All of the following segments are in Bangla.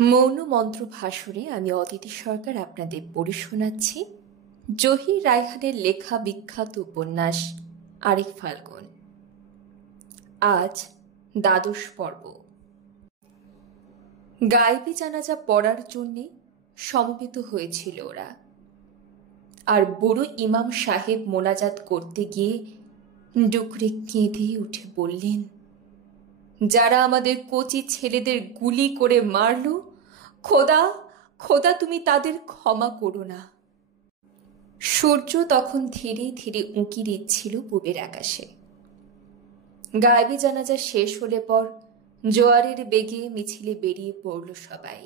মৌন মন্ত্র ভাষণে আমি অদিতি সরকার আপনাদের পড়ে শোনাচ্ছি জহির রায়হানের লেখা বিখ্যাত উপন্যাস আরেক ফাল্গুন। আজ দ্বাদশ পর্ব। গায়েবী জানাজা পড়ার জন্যে সমবেত হয়েছিল ওরা, আর বড় ইমাম সাহেব মোনাজাত করতে গিয়ে ডুকরে কেঁদে উঠে বললেন, যারা আমাদের কচি ছেলেদের গুলি করে মারল, খোদা খোদা তুমি তাদের ক্ষমা করো না। সূর্য তখন ধীরে ধীরে উঁকি দিচ্ছিল পূবের আকাশে। গায়েবী জানাজা শেষ হলে পর জোয়ারের বেগে মিছিলে বেরিয়ে পড়ল সবাই।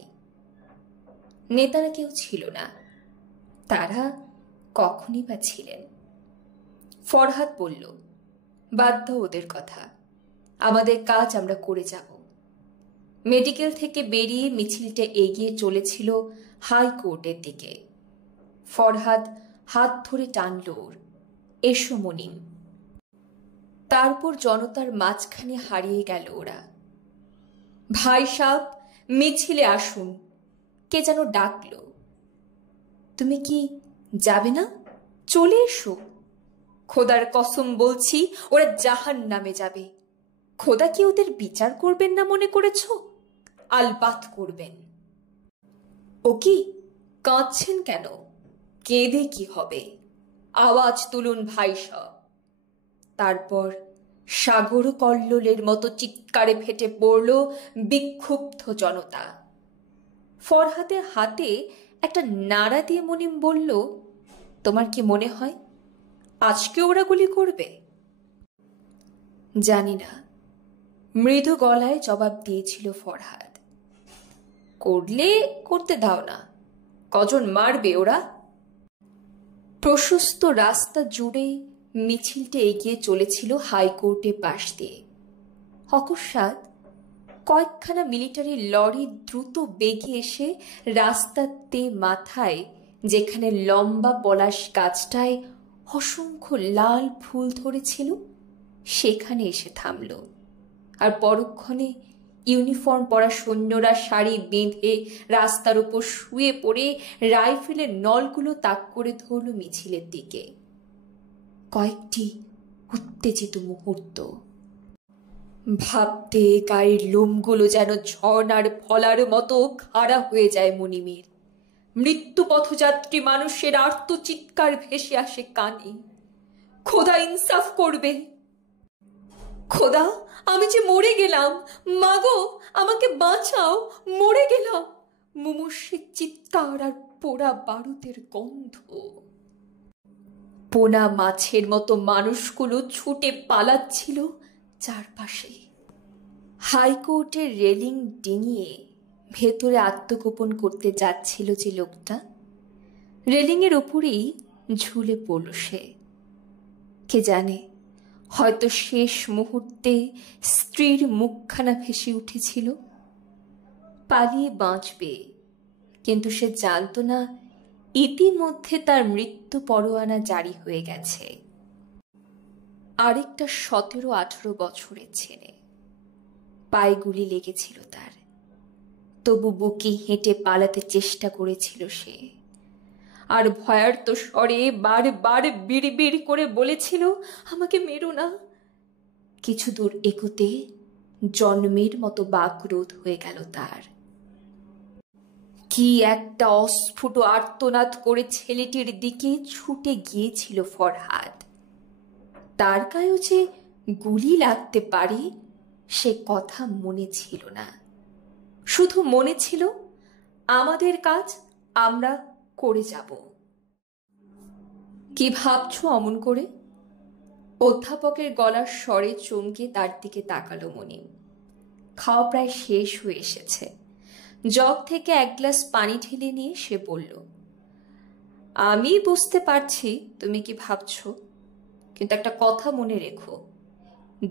নেতারা কেউ ছিল না, তারা কখনই বা ছিলেন। ফরহাদ বলল, বাদ দাও ওদের কথা, আমাদের কাজ আমরা করে যাব। মেডিকেল থেকে বেরিয়ে মিছিলটা এগিয়ে চলেছিল হাইকোর্টের দিকে। ফরহাদ হাত ধরে টানল ওর, এসো মনিম। তারপর জনতার মাঝখানে হারিয়ে গেল ওরা। ভাই সাহেব, মিছিলে আসুন, কে যেন ডাকল। তুমি কি যাবে না? চলে এসো। খোদার কসম বলছি, ওরা জাহান্নামে যাবে। খোদা কি ওদের বিচার করবেন না মনে করেছ? আলবাত করবেন। ও কি কাঁদছেন কেন? কেঁদে কি হবে? আওয়াজ তুলুন ভাই সাহেব। তারপর সাগর কল্লোলের মতো চিৎকারে ফেটে পড়ল বিক্ষুব্ধ জনতা। ফরহাদের হাতে একটা নাড়া দিয়ে মনিম বলল, তোমার কি মনে হয় আজকে ওরা গুলি করবে? জানি না, মৃদু গলায় জবাব দিয়েছিল ফরহাদ। করলে করতে দাও না, কজন মারবে ওরা? প্রশস্ত রাস্তা জুড়ে মিছিলটা এগিয়ে চলেছিল হাইকোর্টের পাশ দিয়ে। অকস্মাৎ কয়েকখানা মিলিটারি লরি দ্রুত বেগে এসে রাস্তাতে মাথায়, যেখানে লম্বা পলাশ গাছটায় অসংখ্য লাল ফুল ধরেছিল, সেখানে এসে থামল। আর পরক্ষণে ইউনিফর্ম পরা সৈন্যরা সারি বেঁধে রাস্তার উপর শুয়ে পড়ে রাইফেলের নলগুলো তাক করে ধরল মিছিলের দিকে। কয়েকটি উত্তেজিত মুহূর্ত। ভাবতে গায়ের লোমগুলো যেন ঝর্ণার ফলার মতো খাড়া হয়ে যায় মনিমের। মৃত্যু পথযাত্রী মানুষের আর্তচিৎকার ভেসে আসে কানে, খোদা ইনসাফ করবে। খোদা, আমি যে মরে গেলাম, মাগো আমাকে বাঁচাও, মরে গেলাম। মুমূর্ষের চিৎকার আর পোড়া বারুদের গন্ধ। পোনা মাছের মতো মানুষগুলো ছুটে পালাচ্ছিল চারপাশে। হাইকোর্টের রেলিং ডিঙিয়ে ভেতরে আত্মগোপন করতে যাচ্ছিল যে লোকটা, রেলিংয়ের ওপরেই ঝুলে পড়ল সে। কে জানে, হয়তো শেষ মুহূর্তে স্ত্রীর মুখখানা ভেসে উঠেছিল। পালিয়ে বাঁচবে, কিন্তু সে জানত না ইতিমধ্যে তার মৃত্যু পরোয়ানা জারি হয়ে গেছে। আরেকটা 17-18 বছরের ছেলে। পায়ে গুলি লেগেছিল তার, তবু বুকে হেঁটে পালাতে চেষ্টা করেছিল সে। আর ভয়ার্ত স্বরে বারবার বিড়বিড় করে বলেছিল, আমাকে মেরো না। কিছু দূর এগোতে জন্মের মতো বাকরোধ হয়ে গেল তার। কি একটা অস্ফুট আর্তনাদ করে ছেলেটির দিকে ছুটে গিয়েছিল ফরহাদ। তার গায়েও যে গুলি লাগতে পারে সে কথা মনে ছিল না। শুধু মনে ছিল, আমাদের কাজ আমরা করে যাব। কি ভাবছো অমন করে? অধ্যাপকের গলার স্বরে চমকে তার দিকে তাকালো মনিম। খাওয়া প্রায় শেষ হয়ে এসেছে। জগ থেকে এক গ্লাস পানি ঢেলে নিয়ে সে বলল, আমি বুঝতে পারছি তুমি কি ভাবছো, কিন্তু একটা কথা মনে রেখো,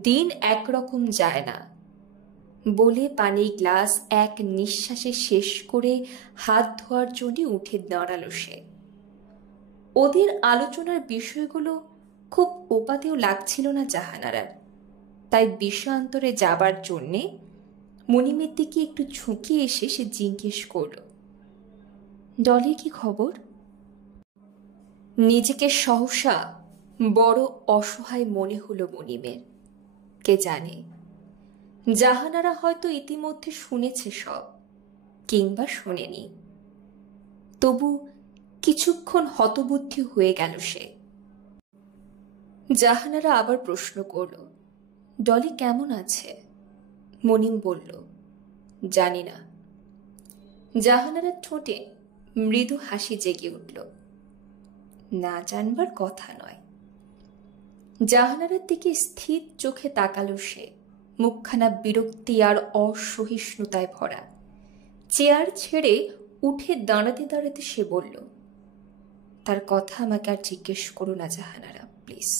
দিন একরকম যায় না। বলে পানির গ্লাস এক নিঃশ্বাসে শেষ করে হাত ধোয়ার জন্য উঠে দাঁড়ালো সে। ওদের আলোচনার বিষয়গুলো খুব ওপাতেও লাগছিল না জাহানারার, তাই বিষয়ান্তরে যাবার জন্যে মনিমের দিকে একটু ঝুঁকিয়ে এসে সে জিজ্ঞেস করল, ডলির কি খবর? নিজেকে সহসা বড় অসহায় মনে হলো মনিমের। কে জানে, জাহানারা হয়তো ইতিমধ্যে শুনেছে সব, কিংবা শোনেনি। তবু কিছুক্ষণ হতবুদ্ধি হয়ে গেল সে। জাহানারা আবার প্রশ্ন করল, ডলি কেমন আছে? মনিম বলল, জানি না। জাহানারার ঠোঁটে মৃদু হাসি জেগে উঠল। না জানবার কথা নয়। জাহানারার দিকে স্থির চোখে তাকালো সে, মুখখানা বিরক্তি আর অসহিষ্ণুতায় ভরা। চেয়ার ছেড়ে উঠে দাঁড়াতে দাঁড়াতে সে বলল, তার কথা আমাকে আর জিজ্ঞেস করো না জাহানারা, প্লিজ।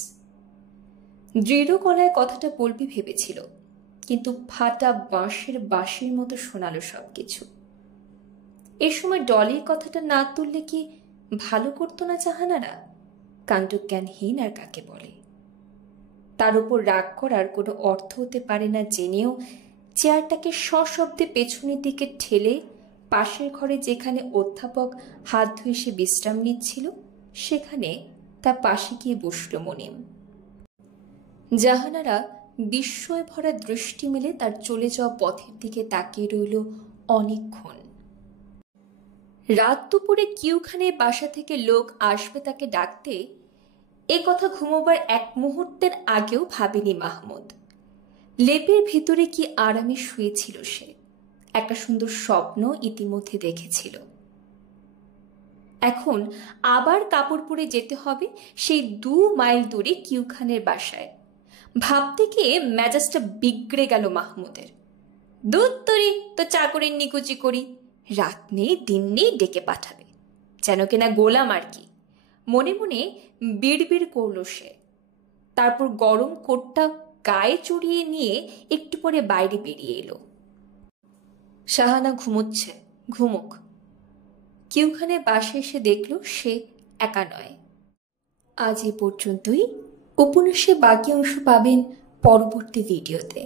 দৃঢ় গলায় কথাটা বলবি ভেবেছিল, কিন্তু ফাটা বাঁশের বাঁশির মতো শোনালো সবকিছু। এ সময় ডলির কথাটা না তুললে কি ভালো করতো না জাহানারা? কাণ্ডজ্ঞানহীন আর কাকে বলে? তার উপর রাগ করার কোনো অর্থ হতে পারে না জেনেও চেয়ারটাকে সশব্দে পেছনের দিকে ঠেলে পাশের ঘরে যেখানে অধ্যাপক হাত ধুয়ে সে বিশ্রাম নিচ্ছিল সেখানে তার পাশে গিয়ে বসল মনিম। জাহানারা বিস্ময় ভরা দৃষ্টি মেলে তার চলে যাওয়া পথের দিকে তাকিয়ে রইল অনেকক্ষণ। রাত দুপুরে কিউখানের বাসা থেকে লোক আসবে তাকে ডাকতে, এ কথা ঘুমোবার এক মুহূর্তের আগেও ভাবেনি মাহমুদ। লেপের ভিতরে কি আরামে শুয়েছিল সে, একটা সুন্দর স্বপ্ন ইতিমধ্যে দেখেছিল। এখন আবার কাপড় পরে যেতে হবে সেই 2 মাইল দূরে কিউখানের বাসায়। ভাবতে গিয়ে মেজাজটা বিগড়ে গেল মাহমুদের। দুধ তরি তো চাকরের নিকুচি করি, রাত নেই দিন নেই ডেকে পাঠাবে, যেন কেনা গোলাম আর কি। মনে মনে বিড়বিড় করল সে। তারপর গরম কোটটা গায়ে চড়িয়ে নিয়ে একটু পরে বাইরে বেরিয়ে এলো। শাহানা ঘুমোচ্ছে, ঘুমুক। কিউখানে বাসে এসে দেখল সে একা নয়। আজ এ পর্যন্তই। উপন্যাসের বাকি অংশ পাবেন পরবর্তী ভিডিওতে।